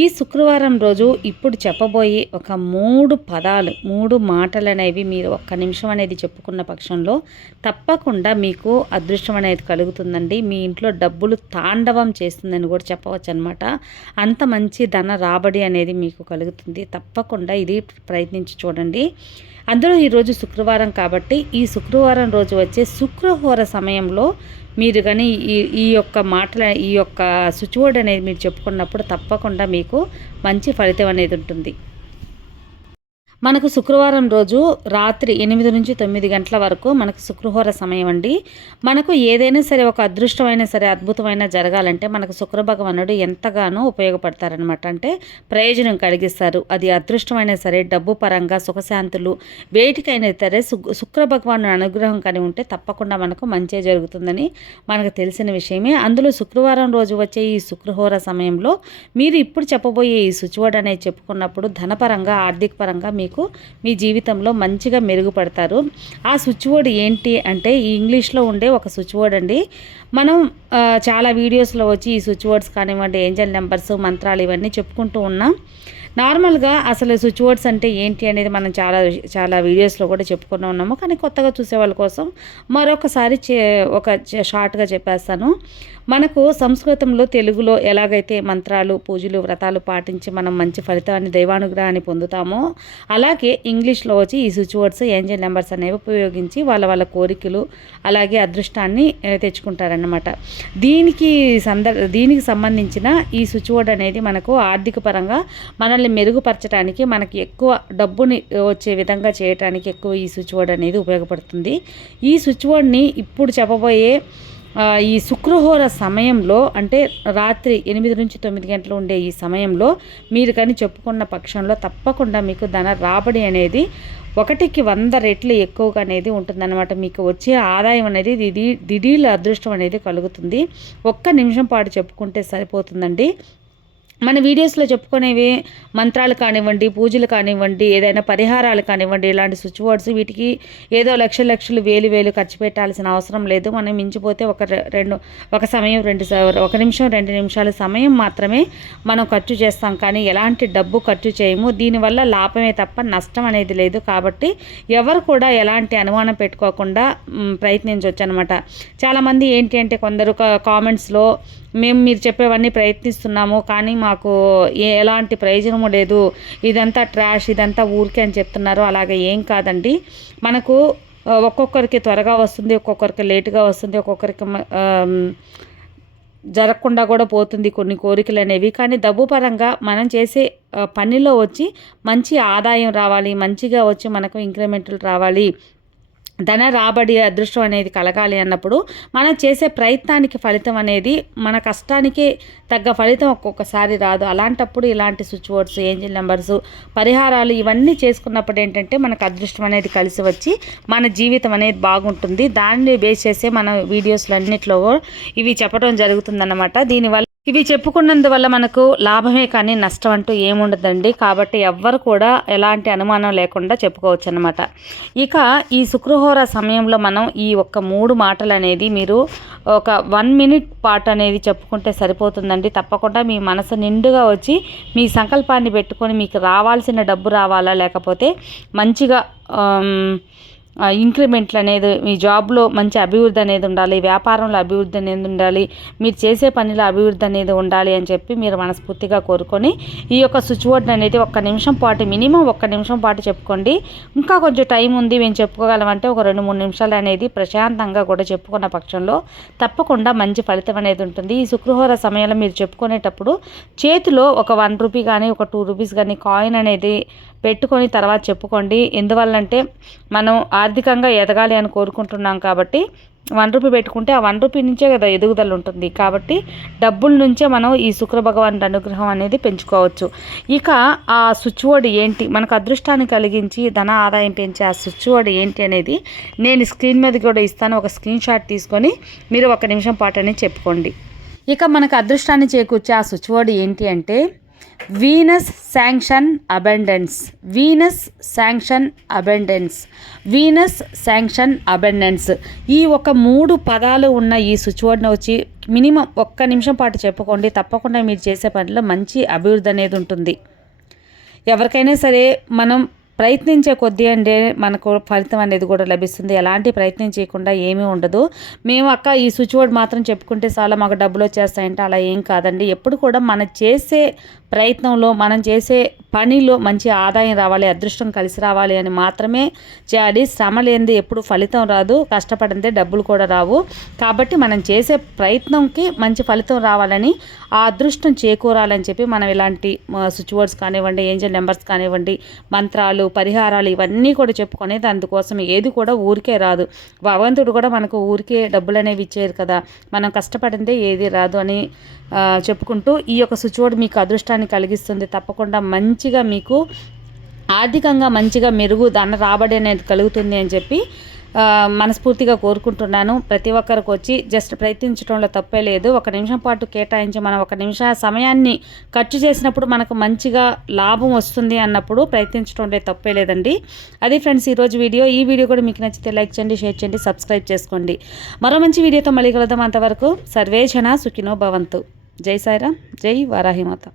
ఈ శుక్రవారం రోజు ఇప్పుడు చెప్పబోయే ఒక మూడు పదాలు మూడు మాటలు అనేవి మీరు ఒక్క నిమిషం అనేది చెప్పుకున్న పక్షంలో తప్పకుండా మీకు అదృష్టం అనేది కలుగుతుందండి. మీ ఇంట్లో డబ్బులు తాండవం చేస్తుందని కూడా చెప్పవచ్చు అనమాట అంత మంచి ధన రాబడి అనేది మీకు కలుగుతుంది. తప్పకుండా ఇది ప్రయత్నించి చూడండి. అందులో ఈరోజు శుక్రవారం కాబట్టి ఈ శుక్రవారం రోజు వచ్చే శుక్రహోర సమయంలో మీరు కానీ ఈ ఈ యొక్క మాటల ఈ యొక్క సుచువర్డ్ అనేది మీరు చెప్పుకున్నప్పుడు తప్పకుండా మీకు మంచి ఫలితం అనేది ఉంటుంది. మనకు శుక్రవారం రోజు రాత్రి ఎనిమిది నుంచి తొమ్మిది గంటల వరకు మనకు శుక్రహోర సమయం అండి. మనకు ఏదైనా సరే ఒక అదృష్టమైన సరే అద్భుతమైన జరగాలంటే మనకు శుక్ర భగవానుడు ఎంతగానో ఉపయోగపడతారనమాట అంటే ప్రయోజనం కలిగిస్తారు. అది అదృష్టమైన సరే డబ్బు పరంగా సుఖశాంతులు వేటికైనా సరే శుక్ర భగవాను అనుగ్రహం కానీ ఉంటే తప్పకుండా మనకు మంచి జరుగుతుందని మనకు తెలిసిన విషయమే. అందులో శుక్రవారం రోజు వచ్చే ఈ శుక్రహోర సమయంలో మీరు ఇప్పుడు చెప్పబోయే ఈ శుచివాడు అనేది చెప్పుకున్నప్పుడు ధనపరంగా ఆర్థిక పరంగా మీకు మీకు మీ జీవితంలో మంచిగా మెరుగుపడతారు. ఆ స్విచ్ బోర్డ్ ఏంటి అంటే ఈ ఇంగ్లీష్లో ఉండే ఒక స్విచ్ బోర్డ్ అండి మనం చాలా వీడియోస్లో వచ్చి ఈ స్విచ్ బోర్డ్స్ కానివ్వండి ఏంజల్ నెంబర్స్ మంత్రాలు ఇవన్నీ చెప్పుకుంటూ ఉన్నాం. నార్మల్గా అసలు స్విచ్ బోర్డ్స్ అంటే ఏంటి అనేది మనం చాలా చాలా వీడియోస్లో కూడా చెప్పుకుని ఉన్నాము. కానీ కొత్తగా చూసే వాళ్ళ కోసం మరొకసారి చే ఒక షార్ట్గా చెప్పేస్తాను. మనకు సంస్కృతంలో తెలుగులో ఎలాగైతే మంత్రాలు పూజలు వ్రతాలు పాటించి మనం మంచి ఫలితాన్ని దైవానుగ్రహాన్ని పొందుతామో అలాగే ఇంగ్లీష్లో వచ్చి ఈ స్విచ్ వర్డ్స్ ఏంజల్ నెంబర్స్ అనేవి ఉపయోగించి వాళ్ళ వాళ్ళ కోరికలు అలాగే అదృష్టాన్ని తెచ్చుకుంటారన్నమాట. దీనికి సందర్ దీనికి సంబంధించిన ఈ స్విచ్ వర్డ్ అనేది మనకు ఆర్థిక పరంగా మనల్ని మెరుగుపరచడానికి మనకి ఎక్కువ డబ్బుని వచ్చే విధంగా చేయడానికి ఎక్కువ ఈ స్విచ్ బోర్డ్ అనేది ఉపయోగపడుతుంది. ఈ స్విచ్ బోర్డ్ని ఇప్పుడు చెప్పబోయే ఈ శుక్రహోర సమయంలో అంటే రాత్రి ఎనిమిది నుంచి తొమ్మిది గంటలు ఉండే ఈ సమయంలో మీరు కానీ చెప్పుకున్న పక్షంలో తప్పకుండా మీకు ధన రాబడి అనేది ఒకటికి వంద రెట్లు ఎక్కువగా అనేది ఉంటుందన్నమాట. మీకు వచ్చే ఆదాయం అనేది దిడీ దిడీల అదృష్టం అనేది కలుగుతుంది. ఒక్క నిమిషం పాటు చెప్పుకుంటే సరిపోతుందండి. మన వీడియోస్లో చెప్పుకునేవి మంత్రాలు కానివ్వండి పూజలు కానివ్వండి ఏదైనా పరిహారాలు కానివ్వండి ఇలాంటి స్విచ్ బోర్డ్స్ వీటికి ఏదో లక్ష లక్షలు వేలు వేలు ఖర్చు పెట్టాల్సిన అవసరం లేదు. మనం మించిపోతే ఒక రెండు ఒక సమయం రెండు ఒక నిమిషం రెండు నిమిషాల సమయం మాత్రమే మనం ఖర్చు చేస్తాం. కానీ ఎలాంటి డబ్బు ఖర్చు చేయము. దీనివల్ల లాభమే తప్ప నష్టం అనేది లేదు. కాబట్టి ఎవరు కూడా ఎలాంటి అనుమానం పెట్టుకోకుండా ప్రయత్నించవచ్చు అనమాట చాలామంది ఏంటి అంటే కొందరు కామెంట్స్లో మేము మీరు చెప్పేవన్నీ ప్రయత్నిస్తున్నాము. కానీ మాకు ఎలాంటి ప్రయోజనము లేదు. ఇదంతా ట్రాష్ ఇదంతా ఊరికే అని చెప్తున్నారు. అలాగే ఏం కాదండి. మనకు ఒక్కొక్కరికి త్వరగా వస్తుంది ఒక్కొక్కరికి లేటుగా వస్తుంది ఒక్కొక్కరికి జరగకుండా కూడా పోతుంది కొన్ని కోరికలు అనేవి. కానీ డబ్బు పరంగా మనం చేసే పనిలో వచ్చి మంచి ఆదాయం రావాలి మంచిగా వచ్చి మనకు ఇంక్రిమెంట్లు రావాలి. ధన రాబడి అదృష్టం అనేది కలగాలి అన్నప్పుడు మనం చేసే ప్రయత్నానికి ఫలితం అనేది మన కష్టానికి తగ్గ ఫలితం ఒక్కొక్కసారి రాదు. అలాంటప్పుడు ఇలాంటి స్విచ్ బోర్డ్స్ ఏంజిల్ నెంబర్స్ పరిహారాలు ఇవన్నీ చేసుకున్నప్పుడు ఏంటంటే మనకు అదృష్టం అనేది కలిసి వచ్చి మన జీవితం అనేది బాగుంటుంది. దాన్ని బేస్ చేసే మన వీడియోస్లో అన్నింటిలో ఇవి చెప్పడం జరుగుతుందన్నమాట. దీనివల్ల ఇవి చెప్పుకున్నందువల్ల మనకు లాభమే కానీ నష్టం అంటూ ఏముండదండి. కాబట్టి ఎవ్వరు కూడా ఎలాంటి అనుమానం లేకుండా చెప్పుకోవచ్చు అనమాట ఇక ఈ శుక్రహోర సమయంలో మనం ఈ ఒక్క మూడు మాటలు అనేది మీరు ఒక వన్ మినిట్ పాట అనేది చెప్పుకుంటే సరిపోతుందండి. తప్పకుండా మీ మనసు నిండుగా వచ్చి మీ సంకల్పాన్ని పెట్టుకొని మీకు రావాల్సిన డబ్బు రావాలా లేకపోతే మంచిగా ఇంక్రిమెంట్లు అనేది మీ జాబ్లో మంచి అభివృద్ధి అనేది ఉండాలి వ్యాపారంలో అభివృద్ధి అనేది ఉండాలి మీరు చేసే పనిలో అభివృద్ధి అనేది ఉండాలి అని చెప్పి మీరు మనస్ఫూర్తిగా కోరుకొని ఈ యొక్క స్విచ్ బోర్డ్ అనేది ఒక్క నిమిషం పాటు మినిమం ఒక్క నిమిషం పాటు చెప్పుకోండి. ఇంకా కొంచెం టైం ఉంది మేము చెప్పుకోగలమంటే ఒక రెండు మూడు నిమిషాలు అనేది ప్రశాంతంగా కూడా చెప్పుకున్న పక్షంలో తప్పకుండా మంచి ఫలితం అనేది ఉంటుంది. ఈ శుక్రహోర సమయంలో మీరు చెప్పుకునేటప్పుడు చేతిలో ఒక వన్ రూపీ కానీ ఒక టూ రూపీస్ కానీ కాయిన్ అనేది పెట్టుకొని తర్వాత చెప్పుకోండి. ఎందువల్లంటే మనం ఆర్థికంగా ఎదగాలి అని కోరుకుంటున్నాం కాబట్టి వన్ రూపీ పెట్టుకుంటే ఆ వన్ రూపీ నుంచే కదా ఎదుగుదల ఉంటుంది. కాబట్టి డబ్బుల నుంచే మనం ఈ శుక్ర భగవాన్ అనుగ్రహం అనేది పెంచుకోవచ్చు. ఇక ఆ స్విచ్ బోర్డు ఏంటి? మనకు అదృష్టాన్ని కలిగించి ధన ఆదాయం పెంచే ఆ స్విచ్ బోర్డు ఏంటి అనేది నేను స్క్రీన్ మీద కూడా ఇస్తాను. ఒక స్క్రీన్ షాట్ తీసుకొని మీరు ఒక నిమిషం పాటు అనేది చెప్పుకోండి. ఇక మనకు అదృష్టాన్ని చేకూర్చే ఆ స్విచ్ బోర్డు ఏంటి అంటే Venus sanction abundance Venus sanction abundance Venus sanction abundance ఈ ఒక మూడు పదాలు ఉన్న ఈ సుచువర్డ్ని వచ్చి మినిమం ఒక్క నిమిషం పాటు చెప్పుకోండి. తప్పకుండా మీరు చేసే పనిలో మంచి అభివృద్ధి అనేది ఉంటుంది. ఎవరికైనా సరే మనం ప్రయత్నించే కొద్దీ అంటే మనకు ఫలితం అనేది కూడా లభిస్తుంది. ఎలాంటి ప్రయత్నం చేయకుండా ఏమీ ఉండదు. మేము అక్క ఈ స్విచ్ బోర్డ్ మాత్రం చెప్పుకుంటే చాలా మాకు డబ్బులు వచ్చేస్తాయంటే. అలా ఏం కాదండి. ఎప్పుడు కూడా మనం చేసే ప్రయత్నంలో మనం చేసే పనిలో మంచి ఆదాయం రావాలి అదృష్టం కలిసి రావాలి అని మాత్రమే చేయాలి. శ్రమ లేనిది ఎప్పుడు ఫలితం రాదు కష్టపడితే డబ్బులు కూడా రావు. కాబట్టి మనం చేసే ప్రయత్నంకి మంచి ఫలితం రావాలని ఆ అదృష్టం చేకూరాలని చెప్పి మనం ఇలాంటి స్విచ్ బోర్డ్స్ కానివ్వండి ఏంజల్ నెంబర్స్ కానివ్వండి మంత్రాలు పరిహారాలు ఇవన్నీ కూడా చెప్పుకునేది అందుకోసం ఏది కూడా ఊరికే రాదు. భగవంతుడు కూడా మనకు ఊరికే డబ్బులు అనేవి ఇచ్చేది కదా. మనం కష్టపడిందే ఏది రాదు అని చెప్పుకుంటూ ఈ యొక్క స్విచ్ మీకు అదృష్టాన్ని కలిగిస్తుంది. తప్పకుండా మంచిగా మీకు ఆర్థికంగా మంచిగా మెరుగు దాని రాబడి అనేది కలుగుతుంది అని చెప్పి మనస్ఫూర్తిగా కోరుకుంటున్నాను. ప్రతి ఒక్కరికి వచ్చి జస్ట్ ప్రయత్నించడంలో తప్పే లేదు. ఒక నిమిషం పాటు కేటాయించి మనం ఒక నిమిష సమయాన్ని ఖర్చు చేసినప్పుడు మనకు మంచిగా లాభం వస్తుంది అన్నప్పుడు ప్రయత్నించడంలో తప్పే లేదండి. అది ఫ్రెండ్స్ ఈరోజు వీడియో. ఈ వీడియో కూడా మీకు నచ్చితే లైక్ చేయండి షేర్ చేయండి సబ్స్క్రైబ్ చేసుకోండి. మరో మంచి వీడియోతో మళ్ళీ కలుద్దాం అంతవరకు. సర్వేజన సుఖినో భవంతు. जय साईराम जय वाराही माता।